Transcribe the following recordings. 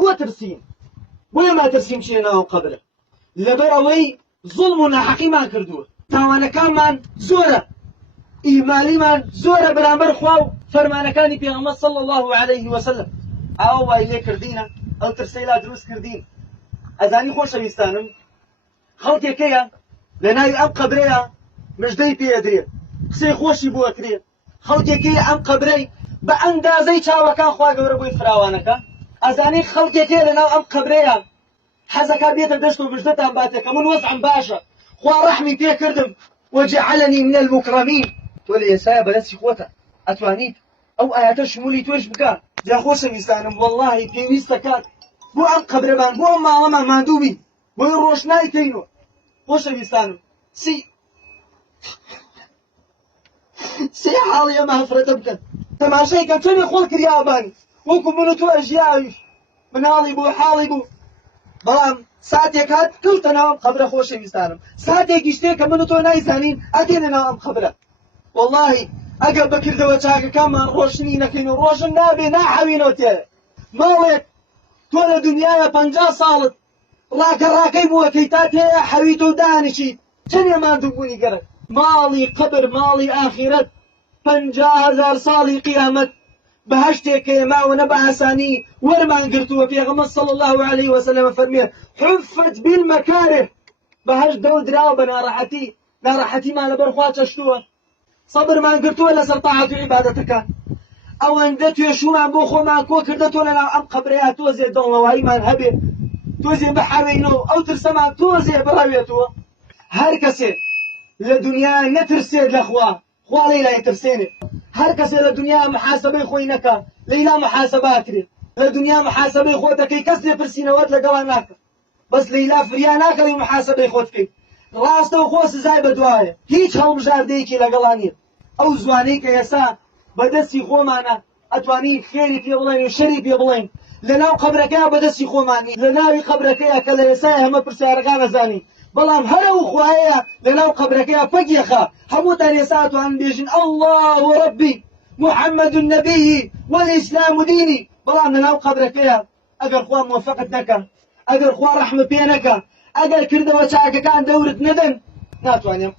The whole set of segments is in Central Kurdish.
هو ترسين ولا ما ترسيم شيء ناو قبره لبروي ظلمنا حقيما كردوه تاوانا كمان زورة إيمالي من زورة برامبر خواو فرمانا كاني بيغمد صلى الله عليه وسلم أو وايلي كردينا أو ترسيلا دروس كردين أزاني خوش ويستانم خلطي كيا لناوي أم قبريا مجدي بيدري قسي خوشي بو أكري خلطي كيا أم قبري بأندازي چاوكان خوا قبربوي فراوانكا أزاني خلطي كيا لناو أم قبريا حزكا بيت دشتو بجدتها باتك من وضع باشا خوا رحمي فيه كردم وجعلني من المكرمين تولي يسايا بلسي خوتا أتوانيت أو آيات شمولي توش بكا جا خوش ويستانم والله بيويستكات بو أم قبربان بو أم معلمان ماندوبي بو الروشناي كينو خوش ويستانم سي حالي ما هفرت بكن تماشي كان توني خول كرياباني وكم منو تو أجياوش منالي بو حالي بو بلام ساعتێک هات کەوتە ناوم قەبرە خۆشەویستانم ساعتێکی شتێکە من و تۆ نایزانین ئەدێنە ناو ئەم قەبرە وەڵڵاهی ئەگەر بەکردەوە چاکەکانمان ڕۆشنی نەکەین و ڕۆژن نابێ ناحەوینەوە تێرە ماڵێک تۆ لە دنیایە 50 ساڵت ڕاکەڕاکەی بووەکەی تا تێیە حەویتە و دانیشیت چەندێ ماندووبوونی گەرەک ماڵی قەبر ماڵی ئاخیرەت 50,000 ساڵی قیامەت بهشتك ما ونبع ساني ورمان قرتوا في غمص صلى الله عليه وسلم فرميه حفت بالمكاره بهش دود راو ناراحتي ما لبرخوات اشتوه صبر ما قرتوا لسر طاعة عبادتك او اندتو يشو ما بوخو ما كو كردتو لنا ام قبريات توزي دون وهي ما هبي توزي بحرينو او ترسما توزي براويتو هركسي لدنيا نترسي الاخوة خوا ليلة يترسيني هر کسی لدنیا محاسبه خوی نکا لیلا محاسبه کری لدنیا محاسبه خود کی کس نپرسینوات لگوان نکا بس لیلا فریا نکا لی محاسبه خود کی راست و خو سزای بدوایه هیچ هەڵبژاردەیەکی کی لگلانی او زوانی که یسا بدستی خو معنا اتوانی خیری پی بڵین و شری پی بڵین لناو قبرەکەیە بدستی خو مانی لناوی قبرەکەیە کە لە ئێسا هەمە پرسیارەکان ئەزانی بەڵام هەرە و خوایەیە لەناو قبرەکەیە فەگیەخە هەمووتان ئێستا ئەتوانن بێژن الله ربي محمد النبي والإسلام ديني بەڵام لەناو قبرەکەیە ئەگەر خوا موفقت نەکە ئەگەر خوا ڕەحمە پێ نەکە ئەگەر کردەوە چاکەکان دەورت نەدەن ناتوانێم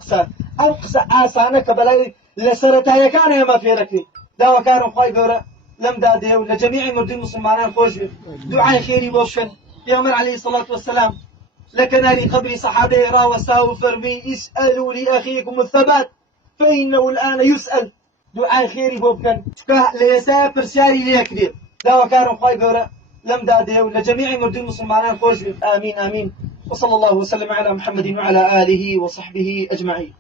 ئەو قسە ئاسانە کە بەلای لە سەرەتایەکان ئێمە فێرەکەین داواکارم خوای گەورە لەم دادێ و لە جەمیعی مردوی مسلمانان خۆش بێت دوعای خێری بۆ بکەن پێغەمبەر عەلەیهی سەڵات وەسەلام لكناري قبري صحابي راوساه فرمي اسألوا لأخيكم الثبات فإنه الآن يسأل دعاء خيري بوبكن ليسا برساري ليكبير داوا كارم خواهي قورا لم داده لجميع مردين مسلمان خوش آمين آمين وصلى الله وسلم على محمد وعلى آله وصحبه أجمعين.